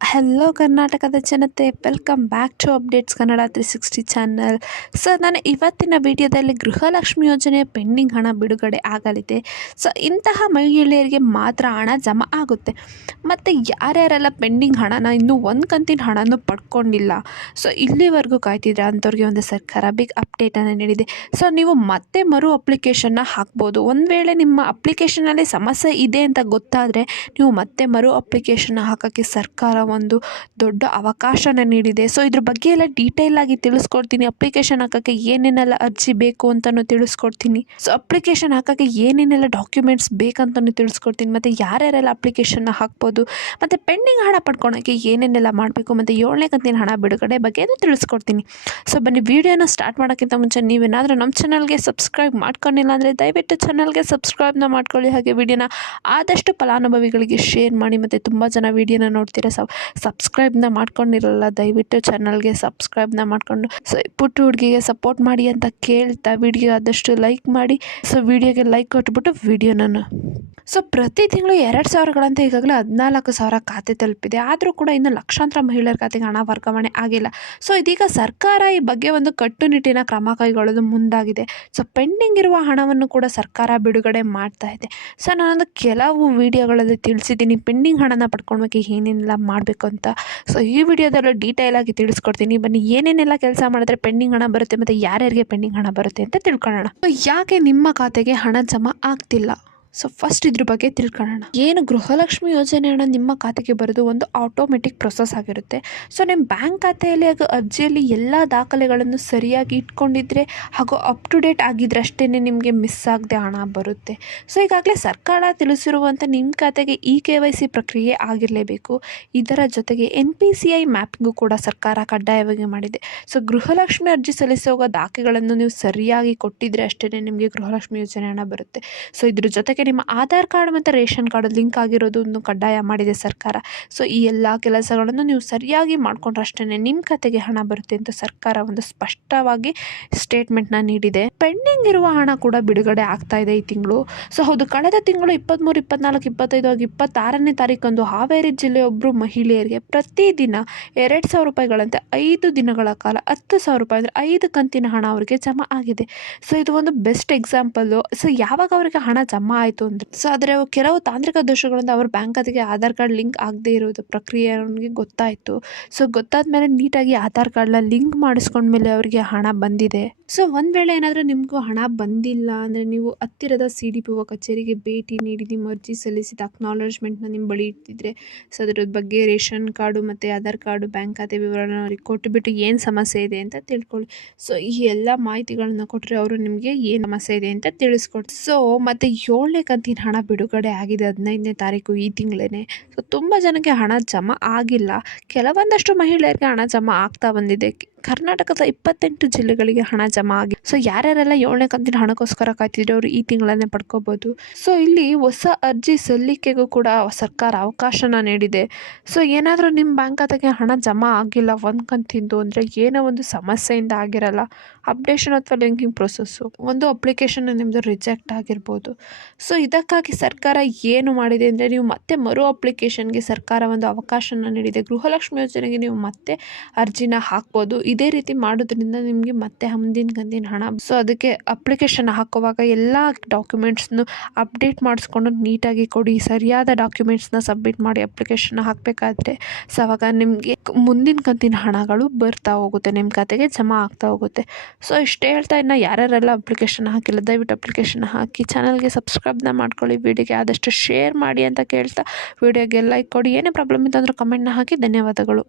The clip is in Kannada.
ಹಲೋ ಕರ್ನಾಟಕದ ಜನತೆ, welcome back to Updates Kannada 360 channel. So ನಾನು ಇವತ್ತಿನ ವಿಡಿಯೋದಲ್ಲಿ ಗೃಹಲಕ್ಷ್ಮಿ ಯೋಜನೆಯ ಪೆಂಡಿಂಗ್ ಹಣ ಬಿಡುಗಡೆ ಆಗಲಿದೆ. ಸೊ ಇಂತಹ ಮಹಿಳೆಯರಿಗೆ ಮಾತ್ರ ಹಣ ಜಮಾ ಆಗುತ್ತೆ. ಮತ್ತು ಯಾರ್ಯಾರೆಲ್ಲ ಪೆಂಡಿಂಗ್ ಹಣನ ಇನ್ನೂ ಒಂದು ಕಂತಿನ ಹಣನೂ ಪಡ್ಕೊಂಡಿಲ್ಲ, ಸೊ ಇಲ್ಲಿವರೆಗೂ ಕಾಯ್ತಿದ್ರೆ ಅಂಥವ್ರಿಗೆ ಒಂದು ಸರ್ಕಾರ ಬಿಗ್ ಅಪ್ಡೇಟನ್ನು ನೀಡಿದೆ. ಸೊ ನೀವು ಮತ್ತೆ ಮರು ಅಪ್ಲಿಕೇಶನ್ನ ಹಾಕ್ಬೋದು. ಒಂದು ವೇಳೆ ನಿಮ್ಮ ಅಪ್ಲಿಕೇಶನಲ್ಲಿ ಸಮಸ್ಯೆ ಇದೆ ಅಂತ ಗೊತ್ತಾದರೆ ನೀವು ಮತ್ತೆ ಮರು ಅಪ್ಲಿಕೇಶನ್ನ ಹಾಕೋಕ್ಕೆ ಸರ್ಕಾರ ಒಂದು ದೊಡ್ಡ ಅವಕಾಶನ ನೀಡಿದೆ. ಸೊ ಇದ್ರ ಬಗ್ಗೆ ಎಲ್ಲ ಡೀಟೇಲ್ ಆಗಿ ತಿಳಿಸ್ಕೊಡ್ತೀನಿ. ಅಪ್ಲಿಕೇಶನ್ ಹಾಕೋಕ್ಕೆ ಏನೇನೆಲ್ಲ ಅರ್ಜಿ ಬೇಕು ಅಂತಲೂ ತಿಳಿಸ್ಕೊಡ್ತೀನಿ. ಸೊ ಅಪ್ಲಿಕೇಶನ್ ಹಾಕೋಕ್ಕೆ ಏನೇನೆಲ್ಲ ಡಾಕ್ಯುಮೆಂಟ್ಸ್ ಬೇಕಂತಲೂ ತಿಳಿಸ್ಕೊಡ್ತೀನಿ. ಮತ್ತು ಯಾರ್ಯಾರೆಲ್ಲ ಅಪ್ಲಿಕೇಶನ್ನ ಹಾಕ್ಬೋದು, ಮತ್ತು ಪೆಂಡಿಂಗ್ ಹಣ ಪಡ್ಕೊಳಕ್ಕೆ ಏನೇನೆಲ್ಲ ಮಾಡಬೇಕು, ಮತ್ತು 7ನೇ ಕಂತಿನ ಹಣ ಬಿಡುಗಡೆ ಬಗ್ಗೆ ತಿಳಿಸ್ಕೊಡ್ತೀನಿ. ಸೊ ಬನ್ನಿ, ವಿಡಿಯೋನ ಸ್ಟಾರ್ಟ್ ಮಾಡೋಕ್ಕಿಂತ ಮುಂಚೆ ನೀವೇನಾದರೂ ನಮ್ಮ ಚಾನಲ್ಗೆ ಸಬ್ಸ್ಕ್ರೈಬ್ ಮಾಡ್ಕೊಂಡಿಲ್ಲ ಅಂದರೆ ದಯವಿಟ್ಟು ಚಾನಲ್ಗೆ ಸಬ್ಸ್ಕ್ರೈಬ್ನ ಮಾಡ್ಕೊಳ್ಳಿ. ಹಾಗೆ ವಿಡಿಯೋನ ಆದಷ್ಟು ಫಲಾನುಭವಿಗಳಿಗೆ ಶೇರ್ ಮಾಡಿ. ಮತ್ತು ತುಂಬ ಜನ ವಿಡಿಯೋನ ನೋಡ್ತೀರಾ, ಸಬ್ಸ್ಕ್ರೈಬ್ನ ಮಾಡ್ಕೊಂಡಿರಲ್ಲ, ದಯವಿಟ್ಟು ಚಾನಲ್ಗೆ ಸಬ್ಸ್ಕ್ರೈಬ್ನ ಮಾಡಿಕೊಂಡು ಸೊ ಪುಟ್ಟ ಹುಡುಗಿಗೆ ಸಪೋರ್ಟ್ ಮಾಡಿ ಅಂತ ಕೇಳ್ತಾ ವಿಡಿಯೋ ಆದಷ್ಟು ಲೈಕ್ ಮಾಡಿ. ಸೊ ವಿಡಿಯೋಗೆ ಲೈಕ್ ಕೊಟ್ಬಿಟ್ಟು ವಿಡಿಯೋನ ಸೊ ಪ್ರತಿ ತಿಂಗಳು 2,000ಗಳಂತ ಈಗಾಗಲೇ 14,000 ಖಾತೆ ತಲುಪಿದೆ. ಆದರೂ ಕೂಡ ಇನ್ನು ಲಕ್ಷಾಂತರ ಮಹಿಳೆಯರ ಖಾತೆಗೆ ಹಣ ವರ್ಗಾವಣೆ ಆಗಿಲ್ಲ. ಸೊ ಇದೀಗ ಸರ್ಕಾರ ಈ ಬಗ್ಗೆ ಒಂದು ಕಟ್ಟುನಿಟ್ಟಿನ ಕ್ರಮ ಕೈಗೊಳ್ಳಲು ಮುಂದಾಗಿದೆ. ಸೊ ಪೆಂಡಿಂಗ್ ಇರುವ ಹಣವನ್ನು ಕೂಡ ಸರ್ಕಾರ ಬಿಡುಗಡೆ ಮಾಡ್ತಾ ಇದೆ. ಸೊ ನಾನೊಂದು ಕೆಲವು ವಿಡಿಯೋಗಳಲ್ಲಿ ತಿಳಿಸಿದ್ದೀನಿ ಪೆಂಡಿಂಗ್ ಹಣನ ಪಡ್ಕೊಳ್ಬೇಕು ಏನೇನೆಲ್ಲ ಮಾಡಬೇಕು ಅಂತ. ಸೊ ಈ ವಿಡಿಯೋದಲ್ಲೂ ಡೀಟೇಲ್ ಆಗಿ ತಿಳಿಸ್ಕೊಡ್ತೀನಿ. ಬನ್ನಿ, ಏನೇನೆಲ್ಲ ಕೆಲಸ ಮಾಡಿದ್ರೆ ಪೆಂಡಿಂಗ್ ಹಣ ಬರುತ್ತೆ ಮತ್ತು ಯಾರ್ಯಾರಿಗೆ ಪೆಂಡಿಂಗ್ ಹಣ ಬರುತ್ತೆ ಅಂತ ತಿಳ್ಕೊಳ್ಳೋಣ. ಸೊ ಯಾಕೆ ನಿಮ್ಮ ಖಾತೆಗೆ ಹಣ ಜಮಾ ಆಗ್ತಿಲ್ಲ? ಸೊ ಫಸ್ಟ್ ಇದ್ರ ಬಗ್ಗೆ ತಿಳ್ಕೊಳ್ಳೋಣ. ಏನು ಗೃಹಲಕ್ಷ್ಮಿ ಯೋಜನೆ ಹಣ ನಿಮ್ಮ ಖಾತೆಗೆ ಬರೋದು ಒಂದು ಆಟೋಮೆಟಿಕ್ ಪ್ರೊಸೆಸ್ ಆಗಿರುತ್ತೆ. ಸೊ ನಿಮ್ಮ ಬ್ಯಾಂಕ್ ಖಾತೆಯಲ್ಲಿ ಹಾಗೂ ಅರ್ಜಿಯಲ್ಲಿ ಎಲ್ಲ ದಾಖಲೆಗಳನ್ನು ಸರಿಯಾಗಿ ಇಟ್ಕೊಂಡಿದ್ರೆ ಹಾಗೂ ಅಪ್ ಟು ಡೇಟ್ ಆಗಿದ್ರೆ ಅಷ್ಟೇ ನಿಮಗೆ ಮಿಸ್ ಆಗದೆ ಹಣ ಬರುತ್ತೆ. ಸೊ ಈಗಾಗಲೇ ಸರ್ಕಾರ ತಿಳಿಸಿರುವಂಥ ನಿಮ್ಮ ಖಾತೆಗೆ KYC ಪ್ರಕ್ರಿಯೆ ಆಗಿರಲೇಬೇಕು. ಇದರ ಜೊತೆಗೆ NPCI ಮ್ಯಾಪಿಂಗು ಕೂಡ ಸರ್ಕಾರ ಕಡ್ಡಾಯವಾಗಿ ಮಾಡಿದೆ. ಸೊ ಗೃಹಲಕ್ಷ್ಮಿ ಅರ್ಜಿ ಸಲ್ಲಿಸುವ ದಾಖಲೆಗಳನ್ನು ನೀವು ಸರಿಯಾಗಿ ಕೊಟ್ಟಿದ್ರೆ ಅಷ್ಟೇ ನಿಮಗೆ ಗೃಹಲಕ್ಷ್ಮಿ ಯೋಜನೆ ಹಣ ಬರುತ್ತೆ. ಸೊ ಇದ್ರ ಜೊತೆಗೆ ನಿಮ್ಮ ಆಧಾರ್ ಕಾರ್ಡ್ ಮತ್ತು ರೇಷನ್ ಕಾರ್ಡ್ ಲಿಂಕ್ ಆಗಿರೋದನ್ನು ಕಡ್ಡಾಯ ಮಾಡಿದೆ ಸರ್ಕಾರ. ಸೊ ಈ ಎಲ್ಲ ಕೆಲಸಗಳನ್ನು ನೀವು ಸರಿಯಾಗಿ ಮಾಡಿಕೊಂಡ್ರೆ ಅಷ್ಟೇ ನಿಮ್ಮ ಖಾತೆಗೆ ಹಣ ಬರುತ್ತೆ ಅಂತ ಸರ್ಕಾರ ಒಂದು ಸ್ಪಷ್ಟವಾಗಿ ಸ್ಟೇಟ್ಮೆಂಟ್ನ ನೀಡಿದೆ. ಪೆಂಡಿಂಗ್ ಇರುವ ಹಣ ಕೂಡ ಬಿಡುಗಡೆ ಆಗ್ತಾ ಇದೆ ಈ ತಿಂಗಳು. ಸೊ ಹೌದು, ಕಳೆದ ತಿಂಗಳು 23, 24, 25 ಹಾಗೂ 26ನೇ ತಾರೀಕಂದು ಹಾವೇರಿ ಜಿಲ್ಲೆಯ ಒಬ್ಬರು ಮಹಿಳೆಯರಿಗೆ ಪ್ರತಿದಿನ 2,000 ರೂಪಾಯಿಗಳಂತೆ 5 ದಿನಗಳ ಕಾಲ 10,000 ರೂಪಾಯಿ ಅಂದರೆ 5 ಕಂತಿನ ಹಣ ಅವರಿಗೆ ಜಮಾ ಆಗಿದೆ. ಸೊ ಇದು ಒಂದು ಬೆಸ್ಟ್ ಎಕ್ಸಾಂಪಲ್ಲು. ಸೊ ಯಾವಾಗ ಅವರಿಗೆ ಹಣ ಜಮಾ ಆಯಿತು ಅಂದರೆ, ಸೊ ಆದರೆ ಕೆಲವು ತಾಂತ್ರಿಕ ದೋಷಗಳಿಂದ ಅವ್ರ ಬ್ಯಾಂಕ್ ಖಾತೆಗೆ ಆಧಾರ್ ಕಾರ್ಡ್ ಲಿಂಕ್ ಆಗದೆ ಇರೋದು ಪ್ರಕ್ರಿಯೆ ಅವನಿಗೆ ಗೊತ್ತಾಯಿತು. ಸೊ ಗೊತ್ತಾದ ಮೇಲೆ ನೀಟಾಗಿ ಆಧಾರ್ ಕಾರ್ಡ್ನ ಲಿಂಕ್ ಮಾಡಿಸ್ಕೊಂಡ್ಮೇಲೆ ಅವರಿಗೆ ಹಣ ಬಂದಿದೆ. ಸೊ ಒಂದು ವೇಳೆ ಏನಾದರೂ ನಿಮಗೂ ಹಣ ಬಂದಿಲ್ಲ ಅಂದರೆ ನೀವು ಹತ್ತಿರದ CDPO ಕಚೇರಿಗೆ ಭೇಟಿ ನೀಡಿ ನಿಮ್ಮ ಅರ್ಜಿ ಸಲ್ಲಿಸಿದ ಅಕ್ನಾಲಜ್ಮೆಂಟ್ನ ನಿಮ್ಮ ಬಳಿ ಇಟ್ಟಿದ್ರೆ, ಸೊ ಅದ್ರ ಬಗ್ಗೆ ರೇಷನ್ ಕಾರ್ಡು ಮತ್ತು ಆಧಾರ್ ಕಾರ್ಡು ಬ್ಯಾಂಕ್ ಖಾತೆ ವಿವರನ ಅವ್ರಿಗೆ ಕೊಟ್ಟುಬಿಟ್ಟು ಏನು ಸಮಸ್ಯೆ ಇದೆ ಅಂತ ತಿಳ್ಕೊಳ್ಳಿ. ಸೊ ಈ ಎಲ್ಲ ಮಾಹಿತಿಗಳನ್ನ ಕೊಟ್ಟರೆ ಅವರು ನಿಮಗೆ ಏನು ಸಮಸ್ಯೆ ಇದೆ ಅಂತ ತಿಳಿಸ್ಕೊಡ್ತಾರೆ. ಸೊ ಮತ್ತು 7ನೇ ಕಂತಿನ ಹಣ ಬಿಡುಗಡೆ ಆಗಿದೆ 15ನೇ ತಾರೀಕು ಈ ತಿಂಗಳೇ. ಸೊ ತುಂಬ ಜನಕ್ಕೆ ಹಣ ಜಮಾ ಆಗಿಲ್ಲ, ಕೆಲವೊಂದಷ್ಟು ಮಹಿಳೆಯರಿಗೆ ಹಣ ಜಮಾ ಆಗ್ತಾ ಬಂದಿದೆ. ಕರ್ನಾಟಕದ 28 ಜಿಲ್ಲೆಗಳಿಗೆ ಹಣ ಜಮಾ ಆಗಿದೆ. ಸೊ ಯಾರ್ಯಾರೆಲ್ಲ 7ನೇ ಕಂತಿನ ಹಣಕ್ಕೋಸ್ಕರ ಕಾಯ್ತಿದ್ರೆ ಅವರು ಈ ತಿಂಗಳನ್ನೇ ಪಡ್ಕೋಬೋದು. ಸೊ ಇಲ್ಲಿ ಹೊಸ ಅರ್ಜಿ ಸಲ್ಲಿಕೆಗೂ ಕೂಡ ಸರ್ಕಾರ ಅವಕಾಶನ ನೀಡಿದೆ. ಸೊ ಏನಾದರೂ ನಿಮ್ಮ ಬ್ಯಾಂಕ್ ಖಾತೆಗೆ ಹಣ ಜಮಾ ಆಗಿಲ್ಲ ಒಂದು ಕಂತಿಂದು ಅಂದರೆ ಏನೋ ಒಂದು ಸಮಸ್ಯೆಯಿಂದ ಆಗಿರಲ್ಲ, ಅಪ್ಡೇಷನ್ ಅಥವಾ ಲಿಂಕಿಂಗ್ ಪ್ರೊಸೆಸ್ಸು, ಒಂದು ಅಪ್ಲಿಕೇಶನ್ ನಿಮ್ಮದು ರಿಜೆಕ್ಟ್ ಆಗಿರ್ಬೋದು. ಸೊ ಇದಕ್ಕಾಗಿ ಸರ್ಕಾರ ಏನು ಮಾಡಿದೆ ಅಂದರೆ, ನೀವು ಮತ್ತೆ ಮರು ಅಪ್ಲಿಕೇಶನ್ಗೆ ಸರ್ಕಾರ ಒಂದು ಅವಕಾಶನ ನೀಡಿದೆ. ಗೃಹಲಕ್ಷ್ಮಿ ಯೋಜನೆಗೆ ನೀವು ಮತ್ತೆ ಅರ್ಜಿನ ಹಾಕ್ಬೋದು. ಇದೇ ರೀತಿ ಮಾಡೋದ್ರಿಂದ ನಿಮಗೆ ಮತ್ತೆ ಮುಂದಿನ ಕಂತಿನ ಹಣ. ಸೊ ಅದಕ್ಕೆ ಅಪ್ಲಿಕೇಶನ್ ಹಾಕುವಾಗ ಎಲ್ಲ ಡಾಕ್ಯುಮೆಂಟ್ಸ್ನು ಅಪ್ಡೇಟ್ ಮಾಡಿಸ್ಕೊಂಡು ನೀಟಾಗಿ ಕೊಡಿ. ಸರಿಯಾದ ಡಾಕ್ಯುಮೆಂಟ್ಸ್ನ ಸಬ್ಮಿಟ್ ಮಾಡಿ ಅಪ್ಲಿಕೇಶನ್ ಹಾಕಬೇಕಾದ್ರೆ ಸೊ ಅವಾಗ ನಿಮಗೆ ಮುಂದಿನ ಕಂತಿನ ಹಣಗಳು ಬರ್ತಾ ಹೋಗುತ್ತೆ, ನಿಮ್ಮ ಖಾತೆಗೆ ಜಮಾ ಆಗ್ತಾ ಹೋಗುತ್ತೆ. ಸೊ ಇಷ್ಟೇ ಹೇಳ್ತಾ, ಇನ್ನು ಯಾರ್ಯಾರೆಲ್ಲ ಅಪ್ಲಿಕೇಶನ್ ಹಾಕಿಲ್ಲ ದಯವಿಟ್ಟು ಅಪ್ಲಿಕೇಶನ್ ಹಾಕಿ, ಚಾನಲ್ಗೆ ಸಬ್ಸ್ಕ್ರೈಬ್ನ ಮಾಡ್ಕೊಳ್ಳಿ, ವಿಡಿಯೋಗೆ ಆದಷ್ಟು ಶೇರ್ ಮಾಡಿ ಅಂತ ಕೇಳ್ತಾ ವಿಡಿಯೋಗೆ ಲೈಕ್ ಕೊಡಿ. ಏನೇ ಪ್ರಾಬ್ಲಮ್ ಇತ್ತು ಅಂದ್ರೆ ಕಮೆಂಟ್ನ ಹಾಕಿ. ಧನ್ಯವಾದಗಳು.